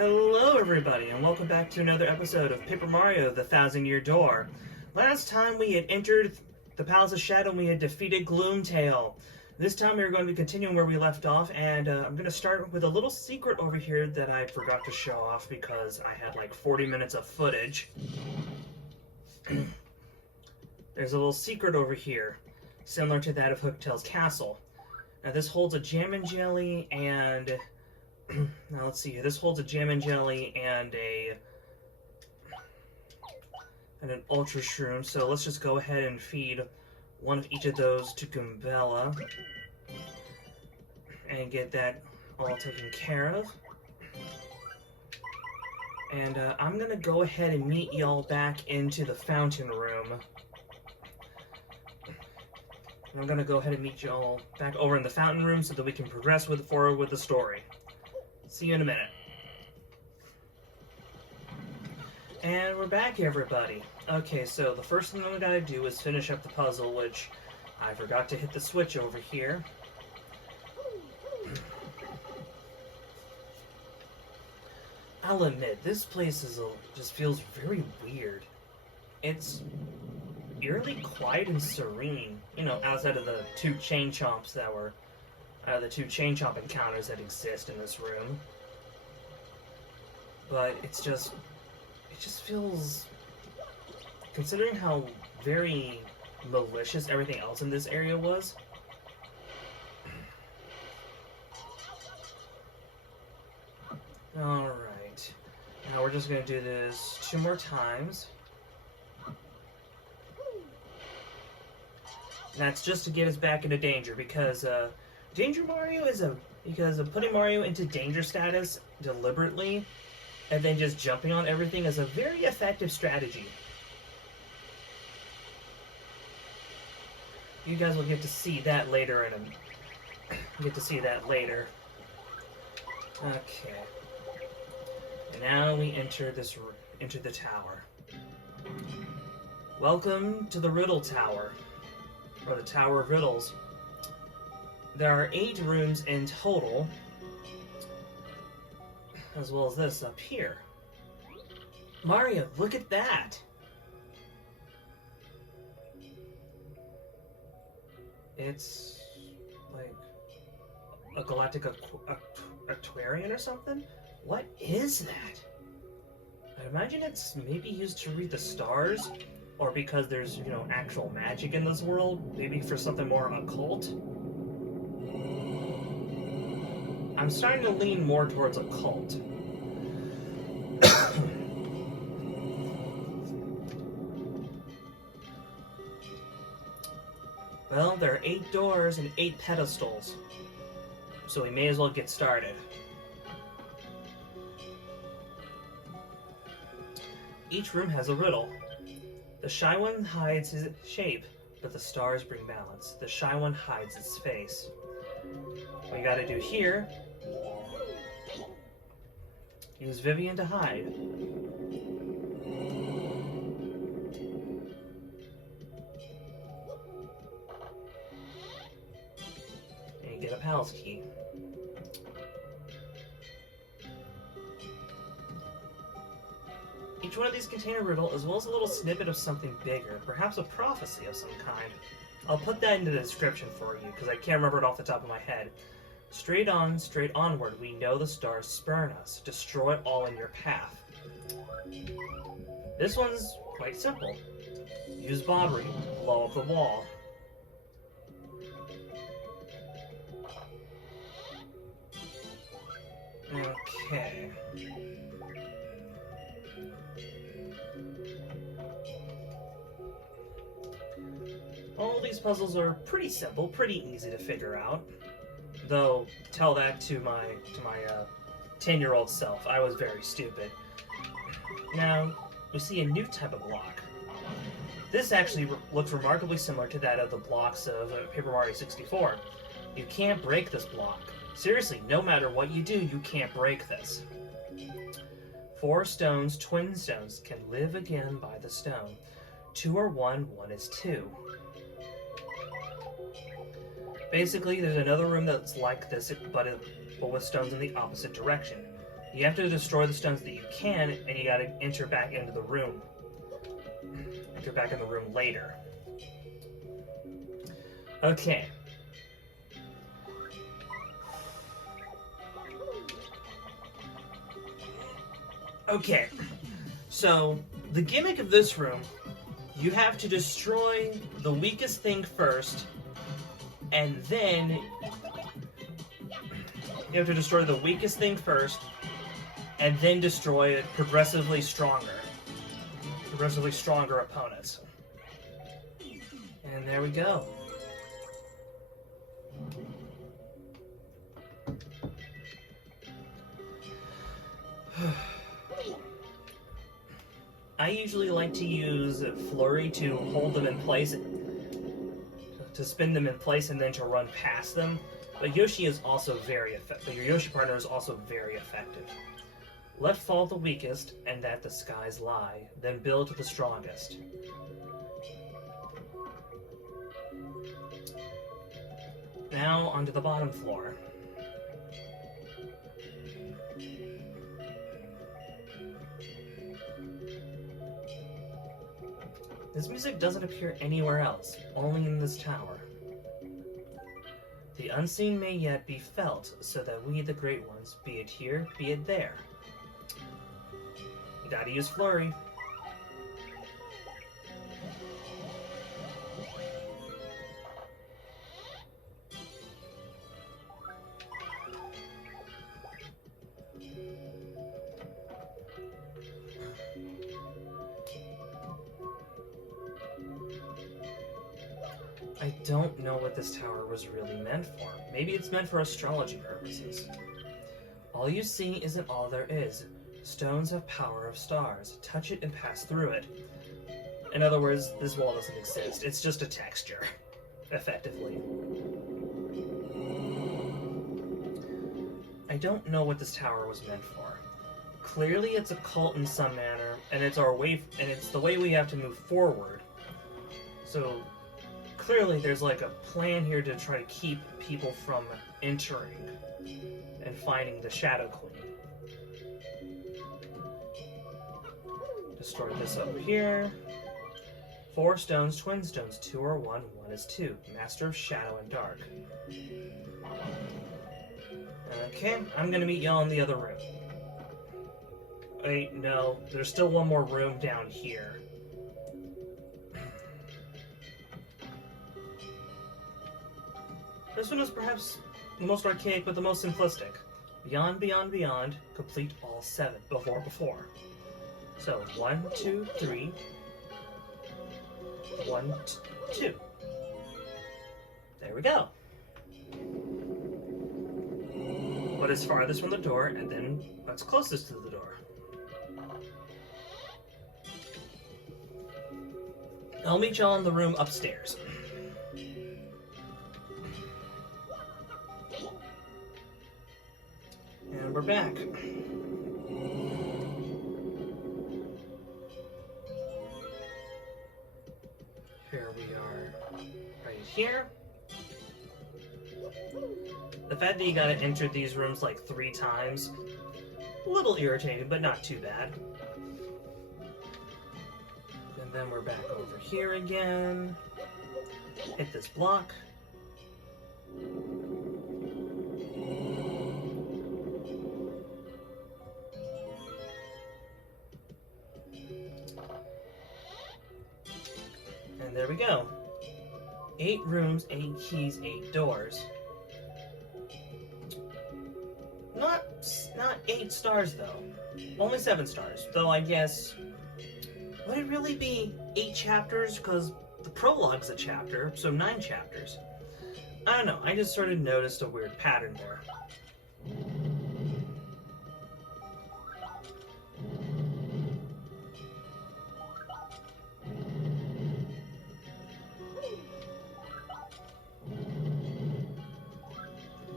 Hello everybody, and welcome back to another episode of Paper Mario: The Thousand-Year Door. Last time we had entered the Palace of Shadow and we had defeated Gloomtail. This time we are going to be continuing where we left off, and I'm going to start with a little secret over here that I forgot to show off because I had like 40 minutes of footage. There's a little secret over here, similar to that of Hooktail's Castle. Now this holds a jam and jelly and... now let's see here. This holds a jam and jelly and an ultra shroom. So let's just go ahead and feed one of each of those to Goombella and get that all taken care of. And I'm gonna go ahead and meet y'all back into the fountain room. I'm gonna go ahead and meet y'all back over in the fountain room so that we can progress forward with the story. See you in a minute. And we're back, everybody. Okay, so the first thing we gotta do is finish up the puzzle, which I forgot to hit the switch over here. I'll admit, this place just feels very weird. It's eerily quiet and serene, you know, outside of the two chain chomps that were the two chain chomp encounters that exist in this room. But it just feels, considering how very malicious everything else in this area was. Alright, now we're just going to do this 2 more times. That's just to get us back into danger, because Danger Mario because of putting Mario into danger status deliberately and then just jumping on everything is a very effective strategy. You guys will get to see that later Okay. And now we enter the tower. Welcome to the Riddle Tower, or the Tower of Riddles. There are 8 rooms in total, as well as this up here. Mario, look at that! It's like a galactic aquarium or something? What is that? I imagine it's maybe used to read the stars, or because there's, you know, actual magic in this world, maybe for something more occult. I'm starting to lean more towards occult. Well, there are 8 doors and 8 pedestals, so we may as well get started. Each room has a riddle. The shy one hides his shape, but the stars bring balance. The shy one hides its face. What you gotta do here, use Vivian to hide. And you get a Pal's key. Each one of these contain a riddle, as well as a little snippet of something bigger, perhaps a prophecy of some kind. I'll put that into the description for you, because I can't remember it off the top of my head. Straight on, straight onward, we know the stars spurn us. Destroy all in your path. This one's quite simple. Use Bobbery, blow up the wall. Okay. All these puzzles are pretty simple, pretty easy to figure out. Though, tell that to my 10-year-old self. I was very stupid. Now, we see a new type of block. This actually looks remarkably similar to that of the blocks of Paper Mario 64. You can't break this block. Seriously, no matter what you do, you can't break this. 4 stones, twin stones, can live again by the stone. 2 are 1, 1 is 2. Basically, there's another room that's like this, but with stones in the opposite direction. You have to destroy the stones that you can, and you gotta enter back into the room. Enter back in the room later. Okay. Okay. So, the gimmick of this room, you have to destroy the weakest thing first, and then you have to destroy the weakest thing first, and then destroy progressively stronger opponents. And there we go. I usually like to use Flurry to hold them in place, to spin them in place and then to run past them. But Yoshi is also very effective. Your Yoshi partner is also very effective. Let fall the weakest, and that the skies lie. Then build to the strongest. Now onto the bottom floor. This music doesn't appear anywhere else, only in this tower. The unseen may yet be felt, so that we, the great ones, be it here, be it there. You gotta use Flurry. I don't know what this tower was really meant for. Maybe it's meant for astrology purposes. All you see isn't all there is. Stones have power of stars. Touch it and pass through it. In other words, this wall doesn't exist. It's just a texture, effectively. I don't know what this tower was meant for. Clearly it's a cult in some manner, and it's the way we have to move forward. So clearly there's like a plan here to try to keep people from entering and finding the Shadow Queen. Destroy this over here. 4 stones, twin stones. 2 are 1, 1 is 2. Master of Shadow and Dark. Okay, I'm gonna meet y'all in the other room. Wait, no, there's still one more room down here. This one is perhaps the most archaic, but the most simplistic. Beyond, beyond, beyond, complete all 7. Before. So, 1, 2, 3. 1, 2. There we go. What is farthest from the door, and then what's closest to the door. I'll meet y'all in the room upstairs. And we're back. Here we are, right here. The fact that you gotta enter these rooms like 3 times, a little irritating, but not too bad. And then we're back over here again. Hit this block. And there we go. 8 rooms, 8 keys, 8 doors. Not 8 stars though. Only 7 stars. Though I guess, would it really be 8 chapters? Because the prologue's a chapter, so 9 chapters. I don't know, I just sort of noticed a weird pattern there.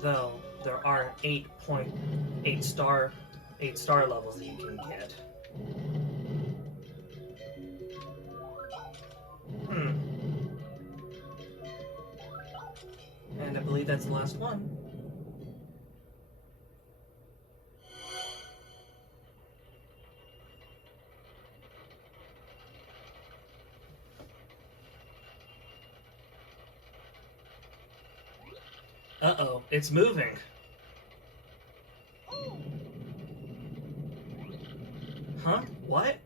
Though there are 8 star levels that you can get. And I believe that's the last one. Uh-oh, it's moving. Huh? What?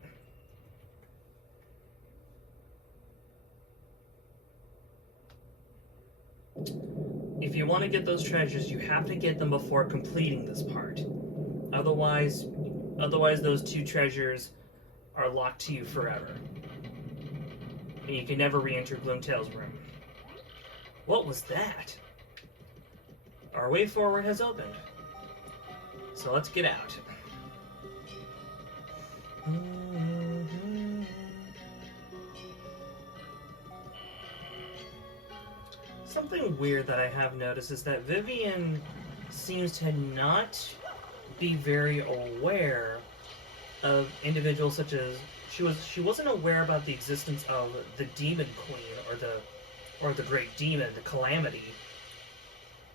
If you want to get those treasures, you have to get them before completing this part. Otherwise those two treasures are locked to you forever. And you can never re-enter Gloomtail's room. What was that? Our way forward has opened. So let's get out. Something weird that I have noticed is that Vivian seems to not be very aware of individuals such as she wasn't aware about the existence of the Demon Queen or the Great Demon, the Calamity,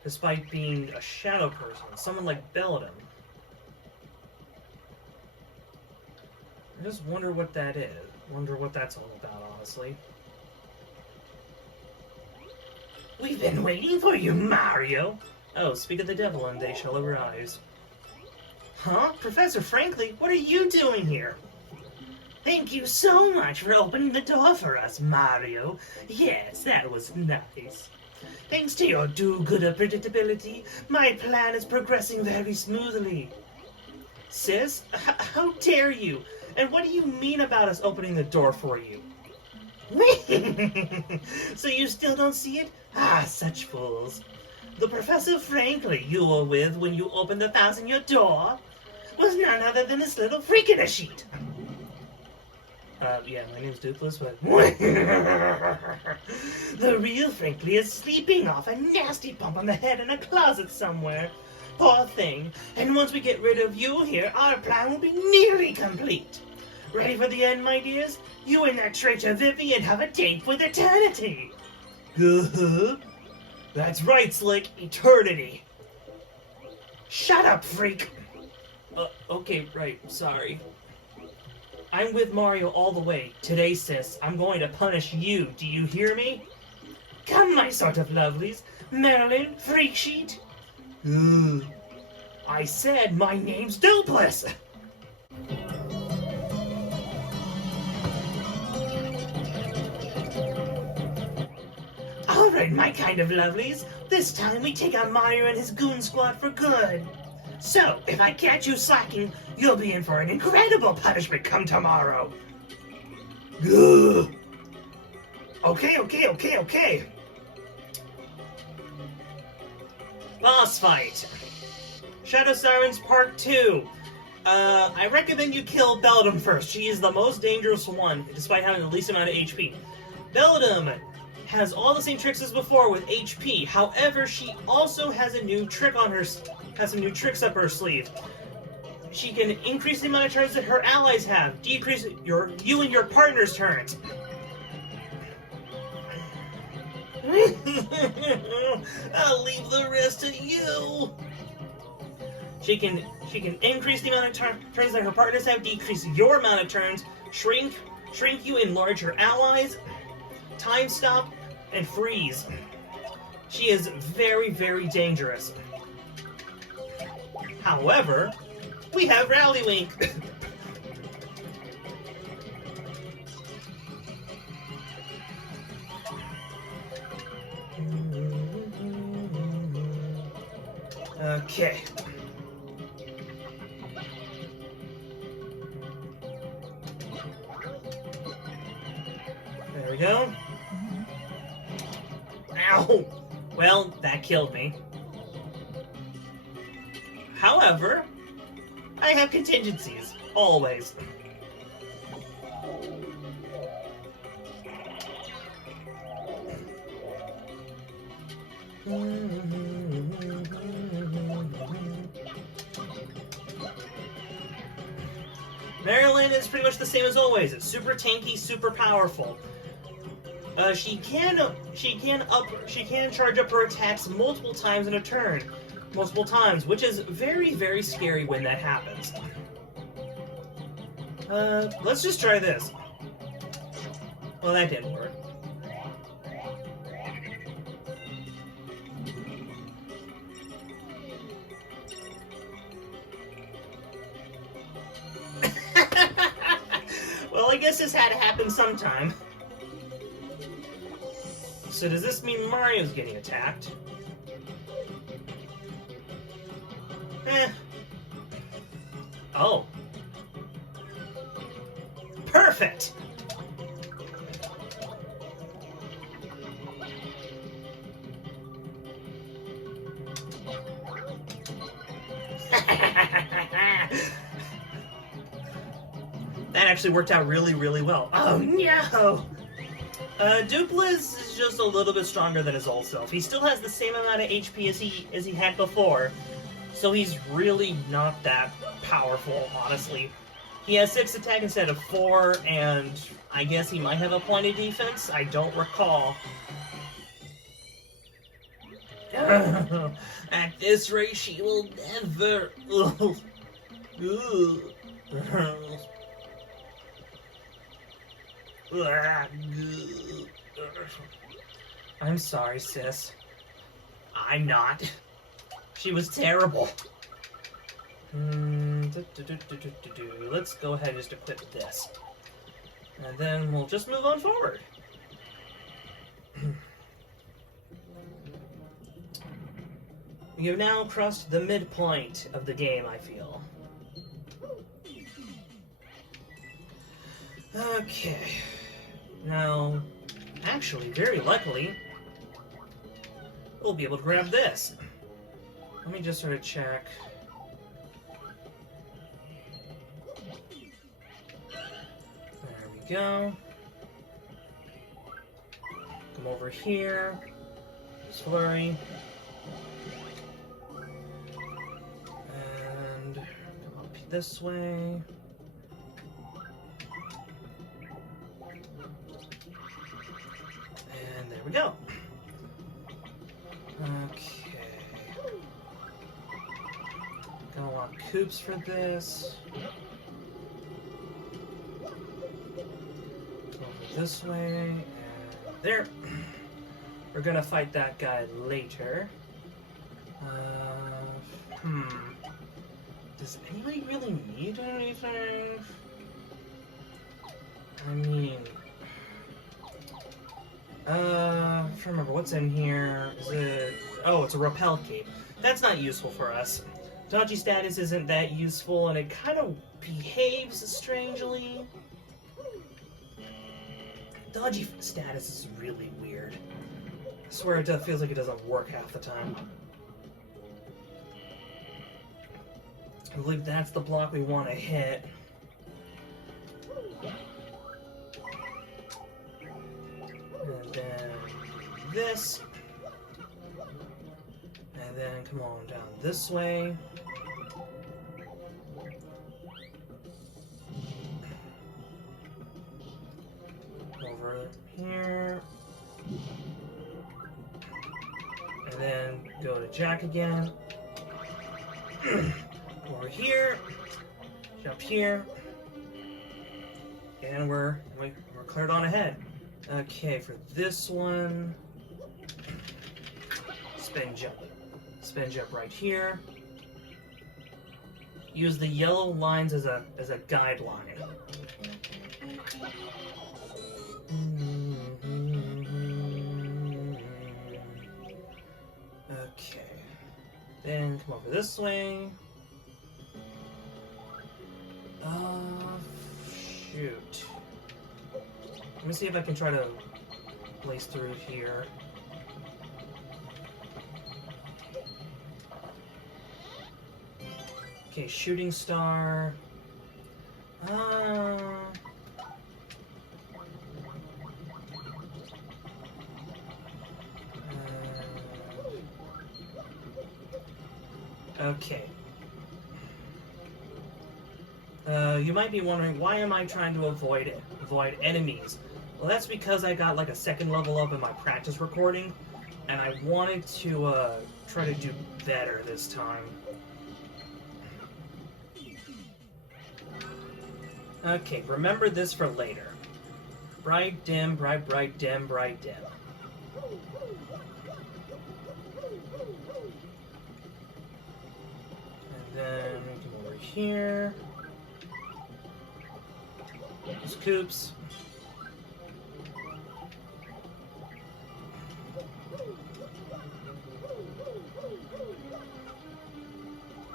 despite being a shadow person, someone like Belladum. I just wonder what that is. Wonder what that's all about, honestly. We've been waiting for you, Mario! Oh, speak of the devil and they shall arise. Huh? Professor Frankly, what are you doing here? Thank you so much for opening the door for us, Mario. Yes, that was nice. Thanks to your do-gooder predictability, my plan is progressing very smoothly. Sis, how dare you? And what do you mean about us opening the door for you? So you still don't see it? Ah, such fools. The Professor Frankly you were with when you opened the 1,000-year door was none other than this little freak in a sheet. Yeah, my name's Dupless, but... The real Frankly is sleeping off a nasty bump on the head in a closet somewhere. Poor thing. And once we get rid of you here, our plan will be nearly complete. Ready for the end, my dears? You and that traitor Vivian have a date with eternity. That's right, Slick. Eternity. Shut up, freak. Okay, right. Sorry. I'm with Mario all the way. Today, sis, I'm going to punish you. Do you hear me? Come, my sort of lovelies. Marilyn, Freak Sheet. I said my name's Dupless. Alright, my kind of lovelies. This time we take out Mario and his goon squad for good. So, if I catch you slacking, you'll be in for an incredible punishment come tomorrow. Ugh. Okay. Boss fight. Shadow Sirens Part 2. I recommend you kill Belladum first. She is the most dangerous one, despite having the least amount of HP. Belladum has all the same tricks as before with HP. However, she also has a new trick some new tricks up her sleeve. She can increase the amount of turns that her allies have, decrease you and your partner's turns. I'll leave the rest to you. She can increase the amount of turns that her partners have, decrease your amount of turns, shrink you, enlarge your allies, time stop, and freeze. She is very, very dangerous. However, we have Rallywink. Okay. There we go. Ow! Well, that killed me. However, I have contingencies, always. Marilyn is pretty much the same as always. It's super tanky, super powerful. She can charge up her attacks multiple times in a turn. Multiple times, which is very, very scary when that happens. Let's just try this. Well, that didn't work. guess this had to happen sometime. So does this mean Mario's getting attacked? Oh. Perfect! That actually worked out really, really well. Oh no! Dupliz is just a little bit stronger than his old self. He still has the same amount of HP as he had before, so he's really not that powerful, honestly. He has 6 attack instead of 4, and I guess he might have a point of defense. I don't recall. At this rate, she will never. I'm sorry, sis. I'm not. She was terrible. Let's go ahead and just equip this. And then we'll just move on forward. We have now crossed the midpoint of the game, I feel. Okay. Now, actually, very luckily, we'll be able to grab this. Let me just sort of check. There we go. Come over here. Flurry. And come up this way. And there we go. Okay. Gonna want coops for this. Over this way, and there. We're gonna fight that guy later. Does anybody really need anything? I mean, I'm trying to remember what's in here. Is it? Oh, it's a repel cape. That's not useful for us. Dodgy status isn't that useful, and it kind of behaves strangely. Dodgy status is really weird. I swear it feels like it doesn't work half the time. I believe that's the block we want to hit. And then this. And then come on down this way. Over here. And then go to Jack again. Over here. Jump here. And we're cleared on ahead. Okay, for this one, spin jump. Spin jump right here. Use the yellow lines as a guideline. Okay. Then come over this way. Shoot. Let me see if I can try to blaze through here. Okay, shooting star. Okay. You might be wondering, why am I trying to avoid enemies? Well, that's because I got like a second level up in my practice recording, and I wanted to try to do better this time. Okay, remember this for later. Bright, dim, bright, bright, dim, bright, dim. And then come over here. Scoops.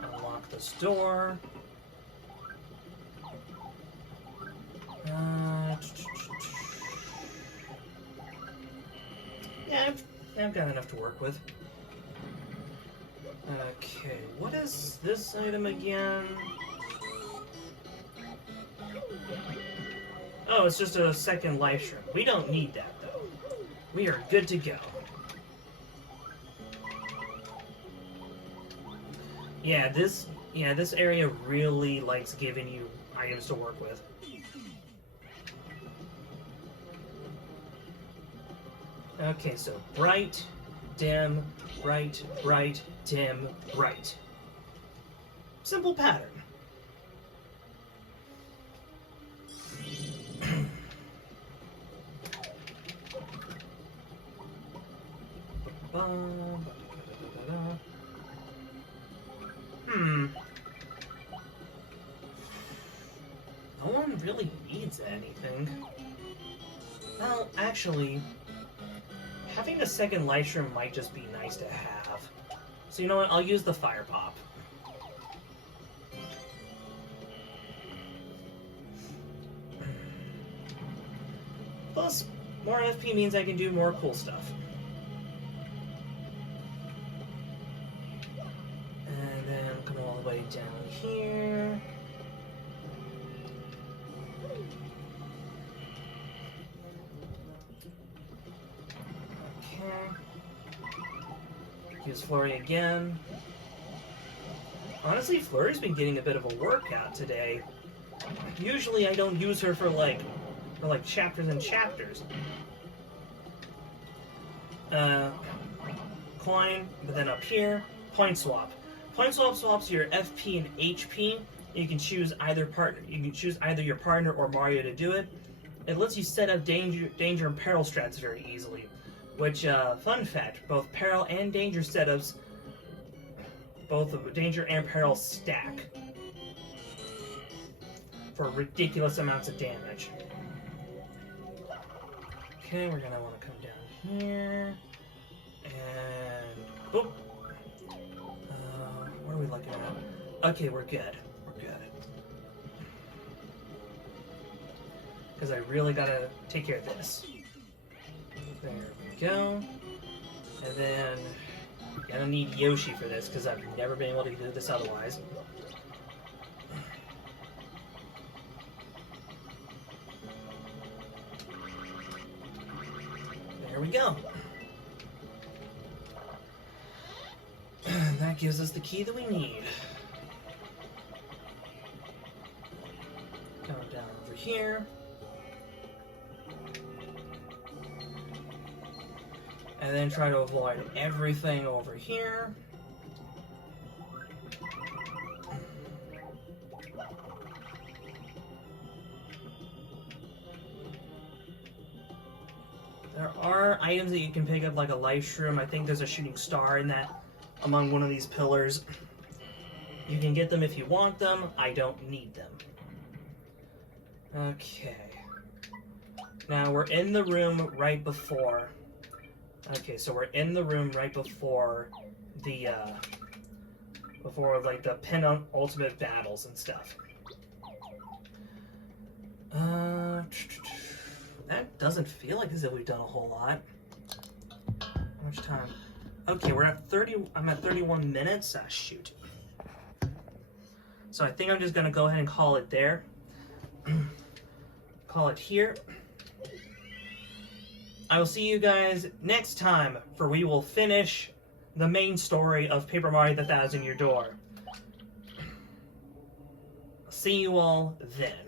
Unlock this door. Yeah, I've got enough to work with. Okay, what is this item again? Oh, it's just a second life shrimp. We don't need that, though. We are good to go. Yeah, this area really likes giving you items to work with. Okay, so bright, dim, bright, bright, dim, bright. Simple pattern. No one really needs anything. Well, actually, having a second life shroom might just be nice to have. So you know what? I'll use the fire pop. Plus, more FP means I can do more cool stuff. And then come all the way down here. Use Flurry again. Honestly, Flurry's been getting a bit of a workout today. Usually I don't use her for like chapters and chapters. Coin, but then up here, point swap. Point swap swaps your FP and HP. You can choose either partner. You can choose either your partner or Mario to do it. It lets you set up danger and peril strats very easily. Which, fun fact, both peril and danger setups, both of danger and peril stack for ridiculous amounts of damage. Okay, we're gonna want to come down here, and boop. What are we looking at? Okay, we're good. We're good. Because I really gotta take care of this. There we go. And then I'm gonna need Yoshi for this because I've never been able to do this otherwise. There we go. And that gives us the key that we need. Come down over here. And then try to avoid everything over here. There are items that you can pick up, like a life shroom. I think there's a shooting star in that, among one of these pillars. You can get them if you want them. I don't need them. Okay. Now we're in the room right before. Okay, so we're in the room right before the, like the penultimate battles and stuff. That doesn't feel like as if we've done a whole lot. How much time? Okay, we're at 30, I'm at 31 minutes. Ah, shoot. So I think I'm just gonna go ahead and call it there. Call it here. I will see you guys next time, for we will finish the main story of Paper Mario the Thousand Year Door. See you all then.